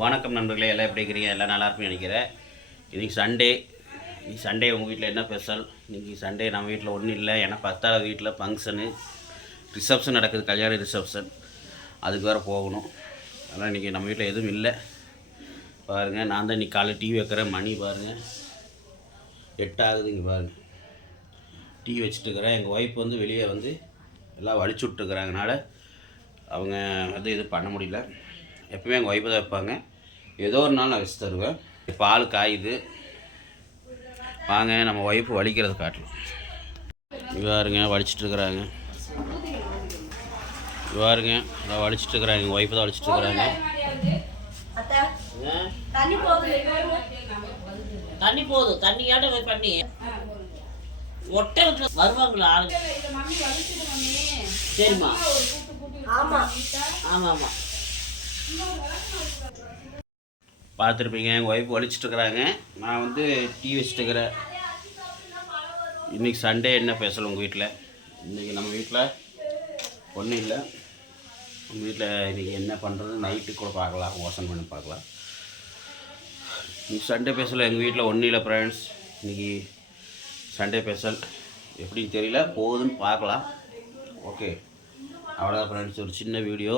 வணக்கம் நண்பர்களே, எல்லாம் எப்படி இருக்கிறீங்க? எல்லாம் நல்லா இருக்குன்னு நினைக்கிறேன். இன்றைக்கி சண்டே உங்கள் வீட்டில் என்ன ஸ்பெஷல்? இன்றைக்கி சண்டே நம்ம வீட்டில் ஒன்றும் இல்லை. ஏன்னா 10வது வீட்டில் ஃபங்க்ஷனு, ரிசப்ஷன் நடக்குது, கல்யாண ரிசப்ஷன். அதுக்கு வேறு போகணும். அதனால் இன்றைக்கி நம்ம வீட்டில் எதுவும் இல்லை. பாருங்கள், நான் தான் இன்றைக்கி காலையில் டீ வைக்கிறேன். மணி பாருங்கள் 8 ஆகுது. இங்கே பாருங்கள், டீ வச்சுட்டுருக்கிறேன். எங்கள் ஒய்ஃப் வந்து வெளியே வந்து எல்லாம் வலிச்சு விட்டுருக்குறாங்கனால அவங்க வந்து எதுவும் பண்ண முடியல. எப்பவுமே எங்கள் ஒய்ஃபை தான் வைப்பாங்க. ஏதோ ஒரு நாள் நான் வச்சு தருவேன். பால் காயுது. வாங்க நம்ம ஒய்ஃபு வலிக்கிறது காட்டலாம். இவாருங்க வலிச்சிட்ருக்குறாங்க. இவாருங்க அதான் வலிச்சிட்ருக்குறாங்க. எங்கள் ஒய்ஃபு தான் வலிச்சிட்ருக்குறாங்க. தண்ணி போதும். தண்ணியாட்ட பண்ணி ஒட்டை வருவாங்களா ஆளு? சரிம்மா. ஆமாம் ஆமாம் பார்த்துருப்பீங்க, எங்கள் ஒய்ஃப் வலிச்சிட்ருக்குறாங்க. நான் வந்து டீ வச்சுட்டுருக்கிறேன். இன்றைக்கி சண்டே என்ன ஸ்பெஷல் உங்கள் வீட்டில்? இன்றைக்கி நம்ம வீட்டில் ஒன்றும் இல்லை. உங்கள் வீட்டில் இன்றைக்கி என்ன பண்ணுறது நைட்டு கூட பார்க்கலாம், யோசனை பண்ணி பார்க்கலாம். இன்றைக்கி சண்டே ஸ்பெஷல் எங்கள் வீட்டில் ஒன்றும் இல்லை ஃப்ரெண்ட்ஸ். இன்றைக்கி சண்டே ஸ்பெஷல் எப்படின்னு தெரியல, போகுதுன்னு பார்க்கலாம். ஓகே, அவ்வளோதான் ஃப்ரெண்ட்ஸ். ஒரு சின்ன வீடியோ.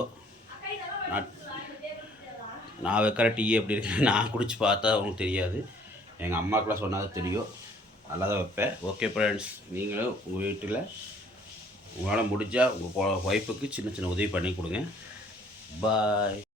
நான் வைக்கிற டீ எப்படி இருக்குன்னு நான் குடிச்சு பார்த்தா அவங்களுக்கு தெரியாது. எங்கள் அம்மாக்கெலாம் சொன்னால் தெரியும். நல்லா தான் வைப்பேன். ஓகே ஃப்ரெண்ட்ஸ், நீங்களும் உங்கள் வீட்டில் உங்களால் முடிஞ்சால் உங்கள் ஒய்ஃபுக்கு சின்ன சின்ன உதவி பண்ணி கொடுங்க. பாய்.